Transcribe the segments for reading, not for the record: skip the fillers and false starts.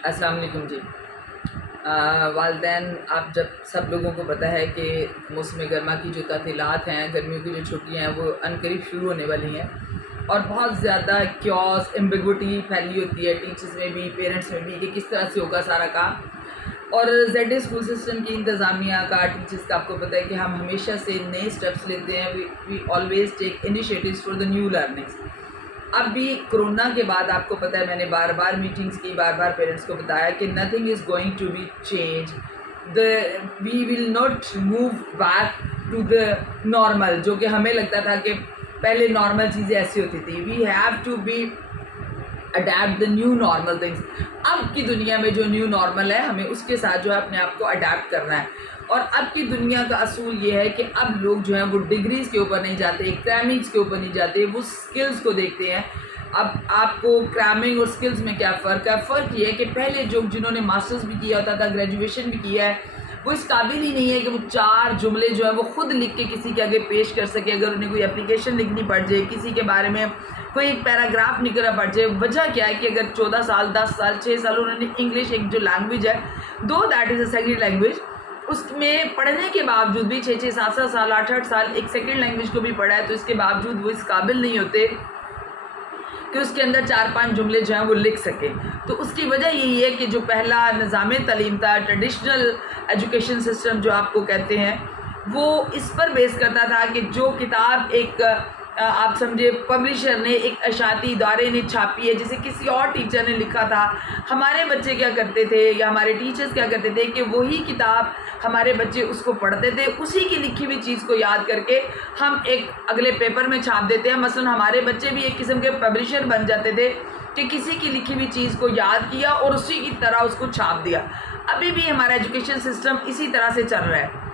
السلام علیکم جی۔ والدین، آپ جب سب لوگوں کو پتہ ہے کہ موسم گرما کی جو تعطیلات ہیں، گرمیوں کی جو چھٹیاں ہیں وہ عنقریب شروع ہونے والی ہیں اور بہت زیادہ کیوس ایمبیگوٹی پھیلی ہوتی ہے ٹیچرز میں بھی، پیرنٹس میں بھی، کہ کس طرح سے ہوگا سارا کام۔ اور زیڈ اسکول سسٹم کی انتظامیہ کا، ٹیچرز کا، آپ کو پتہ ہے کہ ہم ہمیشہ سے نئے اسٹیپس لیتے ہیں، we always take initiatives for the new learnings. اب بھی کرونا کے بعد آپ کو پتہ ہے، میں نے بار بار میٹنگز کی، بار بار پیرنٹس کو بتایا کہ nothing is going to be change, we will not move back to the normal, جو کہ ہمیں لگتا تھا کہ پہلے نارمل چیزیں ایسی ہوتی تھی۔ We have to be adapt the new normal things. اب کی دنیا میں جو نیو نارمل ہے، ہمیں اس کے ساتھ جو ہے اپنے آپ کو اڈیپٹ کرنا ہے۔ اور اب کی دنیا کا اصول یہ ہے کہ اب لوگ جو ہیں وہ ڈگریز کے اوپر نہیں جاتے، کریمنگس کے اوپر نہیں جاتے، وہ سکلز کو دیکھتے ہیں۔ اب آپ کو کریمنگ اور سکلز میں کیا فرق ہے؟ فرق یہ ہے کہ پہلے جنہوں نے ماسٹرز بھی کیا ہوتا تھا، گریجویشن بھی کیا ہے، وہ اس قابل ہی نہیں ہے کہ وہ 4 جملے جو ہیں وہ خود لکھ کے کسی کے آگے پیش کر سکے۔ اگر انہیں کوئی اپلیکیشن لکھنی پڑ جائے، کسی کے بارے میں کوئی ایک پیراگراف نکلنا پڑ جائے، وجہ کیا ہے کہ اگر 14 سال، 10 سال، 6 سال انہوں نے انگلش ایک جو لینگویج ہے، دو that is a second language, اس میں پڑھنے کے باوجود بھی 6 7 سال، 8 سال ایک سیکنڈ لینگویج کو بھی پڑھا ہے، تو اس کے باوجود وہ اس قابل نہیں ہوتے کہ اس کے اندر 4-5 جملے جو ہیں وہ لکھ سکیں۔ تو اس کی وجہ یہی ہے کہ جو پہلا نظام تعلیم تھا، ٹریڈیشنل ایجوکیشن سسٹم جو آپ کو کہتے ہیں، وہ اس پر بیس کرتا تھا کہ جو کتاب ایک آپ سمجھے پبلشر نے، ایک اشاعتی ادارے نے چھاپی ہے، جسے کسی اور ٹیچر نے لکھا تھا، ہمارے بچے کیا کرتے تھے یا ہمارے ٹیچرز کیا کرتے تھے کہ وہی کتاب ہمارے بچے اس کو پڑھتے تھے، اسی کی لکھی ہوئی چیز کو یاد کر کے ہم ایک اگلے پیپر میں چھاپ دیتے ہیں۔ مثلا ہمارے بچے بھی ایک قسم کے پبلشر بن جاتے تھے کہ کسی کی لکھی ہوئی چیز کو یاد کیا اور اسی کی طرح اس کو چھاپ دیا۔ ابھی بھی ہمارا ایجوکیشن سسٹم اسی طرح سے چل رہا ہے،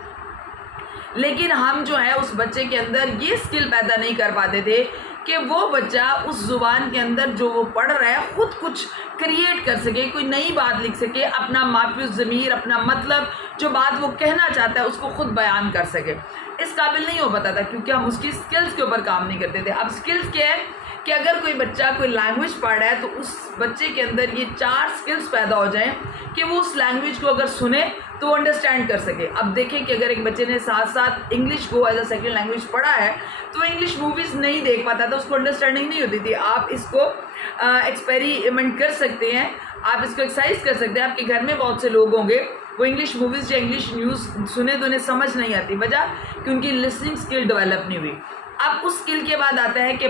لیکن ہم جو ہے اس بچے کے اندر یہ سکل پیدا نہیں کر پاتے تھے کہ وہ بچہ اس زبان کے اندر جو وہ پڑھ رہا ہے خود کچھ کریٹ کر سکے، کوئی نئی بات لکھ سکے، اپنا مافی ضمیر، اپنا مطلب، جو بات وہ کہنا چاہتا ہے اس کو خود بیان کر سکے۔ اس قابل نہیں ہو پاتا تھا کیونکہ ہم اس کی سکلز کے اوپر کام نہیں کرتے تھے۔ اب سکلز کیا ہے کہ اگر کوئی بچہ کوئی لینگویج پڑھ رہا ہے تو اس بچے کے اندر یہ 4 سکلز پیدا ہو جائیں کہ وہ اس لینگویج کو اگر سنے تو وہ انڈرسٹینڈ کر سکے۔ اب دیکھیں کہ اگر ایک بچے نے ساتھ ساتھ انگلش کو ایز اے سیکنڈ لینگویج پڑھا ہے تو وہ انگلش موویز نہیں دیکھ پاتا تھا، اس کو انڈرسٹینڈنگ نہیں ہوتی تھی۔ آپ اس کو ایکسپیریمنٹ کر سکتے ہیں، آپ اس کو ایکسرسائز کر سکتے ہیں۔ آپ کے گھر میں بہت سے لوگ ہوں گے، وہ انگلش موویز یا انگلش نیوز سنے تو انہیں سمجھ نہیں آتی، وجہ کہ ان کی لسننگ سکل ڈیولپ نہیں ہوئی۔ اب اس سکل کے بعد آتا ہے کہ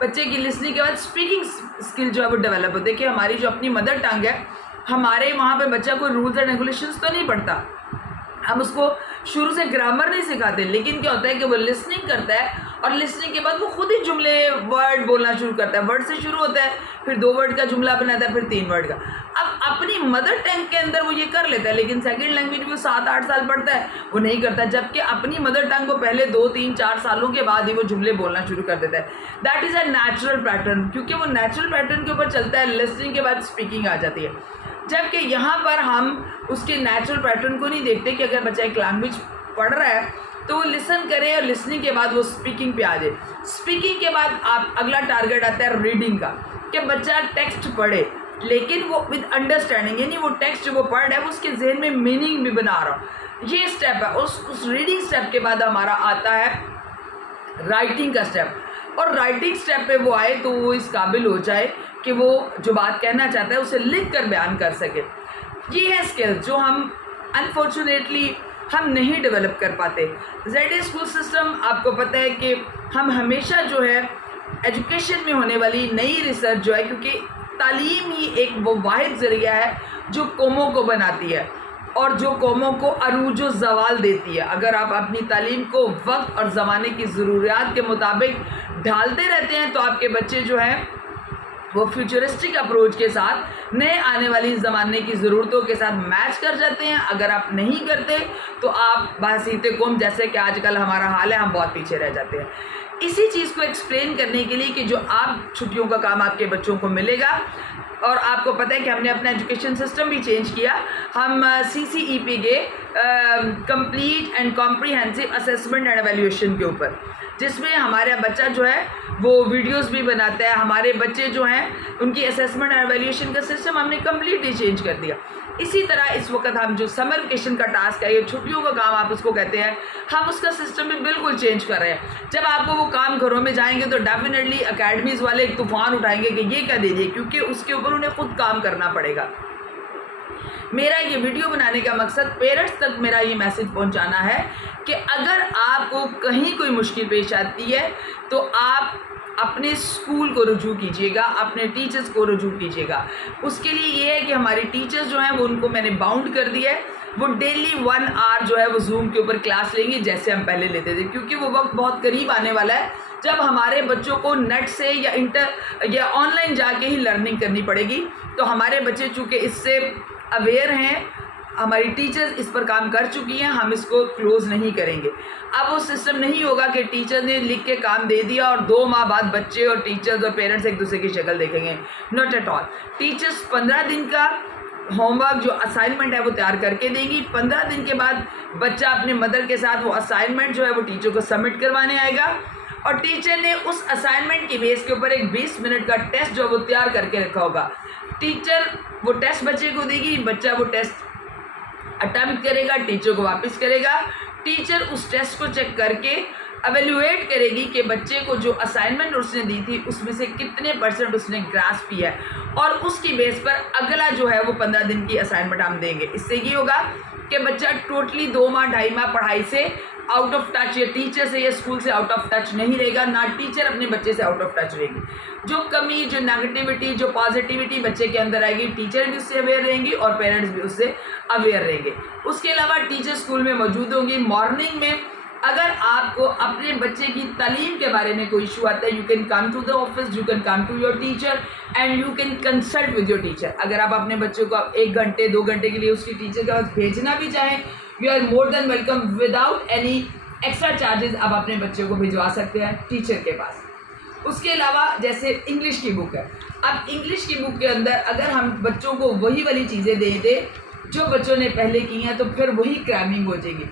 بچے کی لسننگ کے بعد اسپیکنگ سکل جو ہے وہ ڈیولپ ہوتے ہیں کہ ہماری جو اپنی مدر ٹنگ ہے، ہمارے وہاں پہ بچہ کوئی رولز اینڈ ریگولیشنز تو نہیں پڑھتا، ہم اس کو شروع سے گرامر نہیں سکھاتے، لیکن کیا ہوتا ہے کہ وہ لسننگ کرتا ہے اور لسننگ کے بعد وہ خود ہی جملے ورڈ بولنا شروع کرتا ہے۔ ورڈ سے شروع ہوتا ہے، پھر 2 ورڈ کا جملہ بناتا ہے، پھر 3 ورڈ کا۔ اب اپنی مدر ٹنگ کے اندر وہ یہ کر لیتا ہے، لیکن سیکنڈ لینگویج بھی 7-8 سال پڑھتا ہے، وہ نہیں کرتا، جبکہ اپنی مدر ٹنگ کو پہلے 2-3-4 سالوں کے بعد ہی وہ جملے بولنا شروع کر دیتا ہے۔ That is a natural pattern, کیونکہ وہ نیچرل پیٹرن کے اوپر چلتا ہے، لسننگ کے بعد اسپیکنگ آ جاتی ہے۔ جبکہ یہاں پر ہم اس کے نیچرل پیٹرن کو نہیں دیکھتے کہ اگر بچہ ایک لینگویج پڑھ رہا ہے تو وہ لسن کرے اور لسننگ کے بعد وہ اسپیکنگ پہ آ جائے۔ اسپیکنگ کے بعد آپ اگلا ٹارگیٹ آتا ہے ریڈنگ کا، کہ بچہ ٹیکسٹ پڑھے لیکن وہ ود انڈرسٹینڈنگ، یعنی وہ ٹیکسٹ جو وہ پڑھ رہا ہے وہ اس کے ذہن میں میننگ بھی بنا رہا ہو۔ یہ اسٹیپ ہے۔ اس ریڈنگ اسٹیپ کے بعد ہمارا آتا ہے رائٹنگ کا اسٹیپ، اور رائٹنگ اسٹیپ پہ وہ آئے تو وہ اس قابل ہو جائے کہ وہ جو بات کہنا چاہتا ہے اسے لکھ کر بیان کر سکے۔ یہ ہے اسکل جو ہم انفارچونیٹلی ہم نہیں ڈیولپ کر پاتے۔ زیڈ اسکول سسٹم، آپ کو پتہ ہے کہ ہم ہمیشہ جو ہے ایجوکیشن میں ہونے والی نئی ریسرچ جو ہے، کیونکہ تعلیم ہی ایک وہ واحد ذریعہ ہے جو قوموں کو بناتی ہے اور جو قوموں کو عروج و زوال دیتی ہے۔ اگر آپ اپنی تعلیم کو وقت اور زمانے کی ضروریات کے مطابق ڈھالتے رہتے ہیں تو آپ کے بچے جو ہیں وہ فیوچرسٹک اپروچ کے ساتھ نئے آنے والی زمانے کی ضرورتوں کے ساتھ میچ کر جاتے ہیں۔ اگر آپ نہیں کرتے تو آپ بحثیت قوم، جیسے کہ آج کل ہمارا حال ہے، ہم بہت پیچھے رہ جاتے ہیں۔ اسی چیز کو ایکسپلین کرنے کے لیے کہ جو آپ چھٹیوں کا کام آپ کے بچوں کو ملے گا، اور آپ کو پتہ ہے کہ ہم نے اپنا ایجوکیشن سسٹم بھی چینج کیا، ہم CCEP کے complete and comprehensive assessment and evaluation کے اوپر، جس میں ہمارا بچہ جو ہے وہ ویڈیوز بھی بناتا ہے. ہمارے بچے جو ہیں ان کی اسیسمنٹ اور ایویلیوشن کا سسٹم ہم نے کمپلیٹلی چینج کر دیا. اسی طرح اس وقت ہم جو سمر ویکیشن کا ٹاسک ہے، یہ چھٹیوں کا کام آپ اس کو کہتے ہیں، ہم اس کا سسٹم بھی بالکل چینج کر رہے ہیں. جب آپ کو وہ کام گھروں میں جائیں گے تو ڈیفینیٹلی اکیڈمیز والے ایک طوفان اٹھائیں گے کہ یہ کیا دے دیے، کیونکہ اس کے اوپر انہیں خود کام کرنا پڑے گا. میرا یہ ویڈیو بنانے کا مقصد پیرنٹس تک میرا یہ میسج پہنچانا ہے کہ اگر آپ کو کہیں کوئی مشکل پیش آتی ہے تو آپ اپنے اسکول کو رجوع کیجیے گا، اپنے ٹیچرز کو رجوع کیجیے گا. اس کے لیے یہ ہے کہ ہماری ٹیچرز جو ہیں وہ ان کو میں نے باؤنڈ کر دیا ہے، وہ ڈیلی 1 آور جو ہے وہ زوم کے اوپر کلاس لیں گی جیسے ہم پہلے لیتے تھے، کیونکہ وہ وقت بہت قریب آنے والا ہے جب ہمارے بچوں کو نیٹ سے یا آن لائن جا کے ہی لرننگ کرنی پڑے گی. تو ہمارے بچے چونکہ اس سے اویئر ہیں، ہماری ٹیچرز اس پر کام کر چکی ہیں، ہم اس کو کلوز نہیں کریں گے. اب وہ سسٹم نہیں ہوگا کہ ٹیچر نے لکھ کے کام دے دیا اور 2 ماہ بعد بچے اور ٹیچرز اور پیرنٹس ایک دوسرے کی شکل دیکھیں گے. Not at all. ٹیچرز 15 دن کا ہوم ورک جو اسائنمنٹ ہے وہ تیار کر کے دیں گی. 15 دن کے بعد بچہ اپنے مدر کے ساتھ وہ اسائنمنٹ جو ہے وہ ٹیچر کو سبمٹ کروانے آئے گا، اور ٹیچر نے اس اسائنمنٹ کی بیس کے اوپر ایک 20 منٹ کا ٹیسٹ جو وہ تیار کر کے رکھا ہوگا. ٹیچر وہ ٹیسٹ بچے کو دے گی، بچہ وہ ٹیسٹ اٹمپٹ کرے گا، ٹیچر کو واپس کرے گا. ٹیچر اس ٹیسٹ کو چیک کر کے ایویلویٹ کرے گی کہ بچے کو جو اسائنمنٹ اس نے دی تھی اس میں سے کتنے % اس نے گراسپ کیا ہے، اور اس کی بیس پر اگلا جو ہے وہ 15 دن کی اسائنمنٹ ہم دیں گے. اس سے یہ ہوگا کہ بچہ ٹوٹلی 2 ماہ 2.5 ماہ پڑھائی سے آؤٹ آف ٹچ، یا ٹیچر سے یا اسکول سے آؤٹ آف ٹچ نہیں رہے گا، نہ ٹیچر اپنے بچے سے آؤٹ آف ٹچ رہے گی. جو کمی، جو نیگیٹیوٹی، جو پازیٹیوٹی بچے کے اندر آئے گی، ٹیچر بھی اس سے اویئر رہیں گی اور پیرنٹس بھی اس سے اویئر رہیں گے. اس کے علاوہ ٹیچر اسکول میں موجود ہوں گی. مارننگ میں اگر آپ کو اپنے بچے کی تعلیم کے بارے میں کوئی ایشو آتا ہے، you can come to the office, you can come to your teacher and you can consult with your teacher. اگر آپ اپنے بچوں کو 1 گھنٹے 2 گھنٹے کے لیے اس کی ٹیچر کے پاس بھیجنا بھی چاہیں، you are more than welcome. Without any extra charges آپ اپنے بچوں کو بھجوا سکتے ہیں ٹیچر کے پاس. اس کے علاوہ جیسے انگلش کی بک ہے، اب انگلش کی بک کے اندر اگر ہم بچوں کو وہی والی چیزیں دے دیں جو بچوں نے پہلے کی ہیں تو پھر وہی کرائمنگ ہو جائے گی.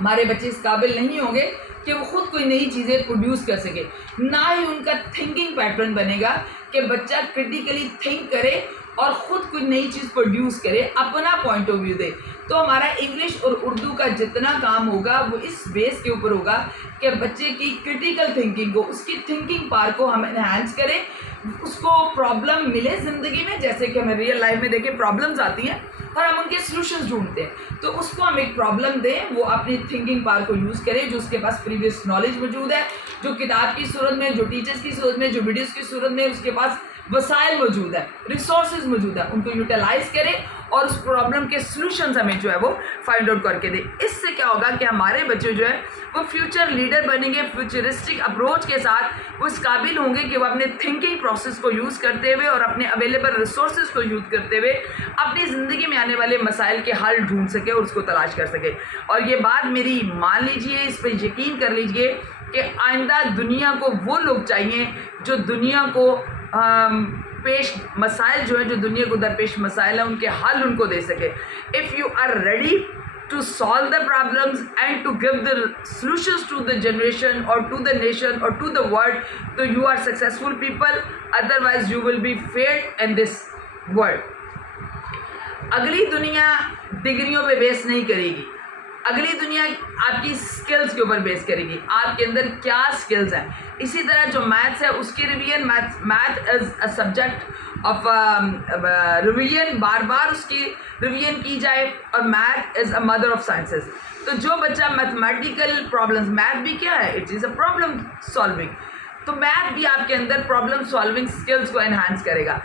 ہمارے بچے اس قابل نہیں ہوں گے کہ وہ خود کوئی نئی چیزیں پروڈیوس کر سکے، نہ ہی ان کا تھنکنگ پیٹرن بنے گا کہ بچہ کرٹیکلی تھنک کرے اور خود کوئی نئی چیز پروڈیوس کرے، اپنا پوائنٹ آف ویو دے. تو ہمارا انگلش اور اردو کا جتنا کام ہوگا وہ اس بیس کے اوپر ہوگا کہ بچے کی کرٹیکل تھنکنگ کو، اس کی تھنکنگ پار کو ہم انہینس کریں. اس کو پرابلم ملے زندگی میں، جیسے کہ ہمیں ریئل لائف میں دیکھیں پرابلمز آتی ہیں اور ہم ان کے سلوشنز ڈھونڈتے ہیں، تو اس کو ہم ایک پرابلم دیں، وہ اپنی تھنکنگ پار کو یوز کرے جو اس کے پاس پریویس نالج موجود ہے، جو کتاب کی صورت میں، جو ٹیچرز کی صورت میں، جو ویڈیوز کی صورت میں اس کے پاس وسائل موجود ہے، ریسورسز موجود ہے، ان کو یوٹیلائز کرے اور اس پرابلم کے سلوشنز ہمیں جو ہے وہ فائنڈ آؤٹ کر کے دے. اس سے کیا ہوگا کہ ہمارے بچے جو ہے وہ فیوچر لیڈر بنیں گے. فیوچرسٹک اپروچ کے ساتھ وہ اس قابل ہوں گے کہ وہ اپنے تھنکنگ پروسیس کو یوز کرتے ہوئے اور اپنے اویلیبل ریسورسز کو یوز کرتے ہوئے اپنی زندگی میں آنے والے مسائل کے حل ڈھونڈ سکے اور اس کو تلاش کر سکے. اور یہ بات میری مان لیجئے، اس پہ یقین کر لیجئے کہ آئندہ دنیا کو وہ لوگ چاہیے جو دنیا کو پیش مسائل جو ہیں، جو دنیا کو درپیش مسائل ہیں، ان کے حل ان کو دے سکے. If you are ready to solve the problems and to give the solutions to the generation or to the nation or to the world, so you are successful people. Otherwise you will be failed in this world. اگلی دنیا ڈگریوں پہ بیس نہیں کرے گی، اگلی دنیا آپ کی سکلز کے اوپر بیس کرے گی، آپ کے اندر کیا سکلز ہیں. اسی طرح جو میتھس ہے اس کی revision, math is a subject of revision, بار بار اس کی ریویژن کی جائے، اور math is a mother of sciences. تو جو بچہ میتھمیٹیکل پرابلمس، میتھ بھی کیا ہے، it is a problem solving, تو میتھ بھی آپ کے اندر پرابلم سالونگ سکلز کو انہانس کرے گا.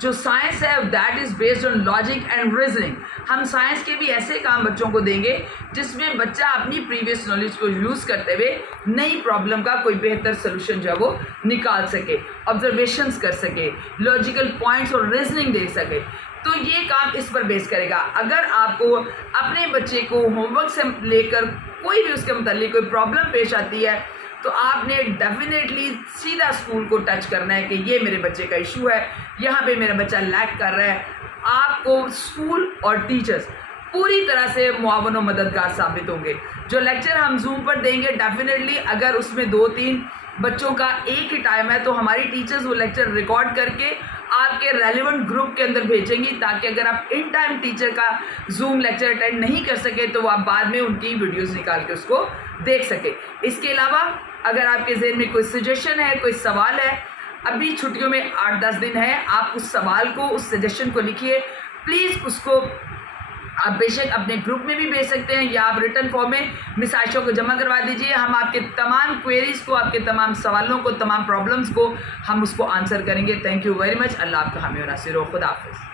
جو سائنس ہے that is based on logic and reasoning. ہم سائنس کے بھی ایسے کام بچوں کو دیں گے جس میں بچہ اپنی پریویس نالج کو یوز کرتے ہوئے نئی پرابلم کا کوئی بہتر سلوشن جو ہے وہ نکال سکے، آبزرویشنس کر سکے، لاجیکل پوائنٹس اور ریزننگ دے سکے. تو یہ کام اس پر بیس کرے گا. اگر آپ کو اپنے بچے کو ہوم ورک سے لے کر کوئی بھی اس کے متعلق کوئی پرابلم پیش آتی ہے تو آپ نے ڈیفینیٹلی سیدھا اسکول کو ٹچ کرنا ہے کہ یہ میرے بچے کا ایشو ہے، یہاں پہ میرا بچہ لیک کر رہا ہے. آپ کو اسکول اور ٹیچرز پوری طرح سے معاون و مددگار ثابت ہوں گے. جو لیکچر ہم زوم پر دیں گے ڈیفینیٹلی اگر اس میں 2-3 بچوں کا ایک ہی ٹائم ہے تو ہماری ٹیچرز وہ لیکچر ریکارڈ کر کے آپ کے ریلیونٹ گروپ کے اندر بھیجیں گی تاکہ اگر آپ ان ٹائم ٹیچر کا زوم لیکچر اٹینڈ نہیں کر سکے تو آپ بعد میں ان کی ویڈیوز نکال کے اس کو دیکھ سکیں. اس کے علاوہ اگر آپ کے ذہن میں کوئی سجیشن ہے, کوئی سوال ہے, ابھی چھٹیوں میں 8-10 دن ہے, آپ اس سوال کو, اس سجیشن کو لکھیے پلیز. اس کو آپ بے شک اپنے گروپ میں بھی بھیج سکتے ہیں یا آپ ریٹن فارم میں مس عائشہ کو جمع کروا دیجئے. ہم آپ کے تمام کوئریز کو, آپ کے تمام سوالوں کو, تمام پرابلمز کو ہم اس کو آنسر کریں گے. Thank you very much. اللہ آپ کا حامی و ناصر ہو. خدا حافظ.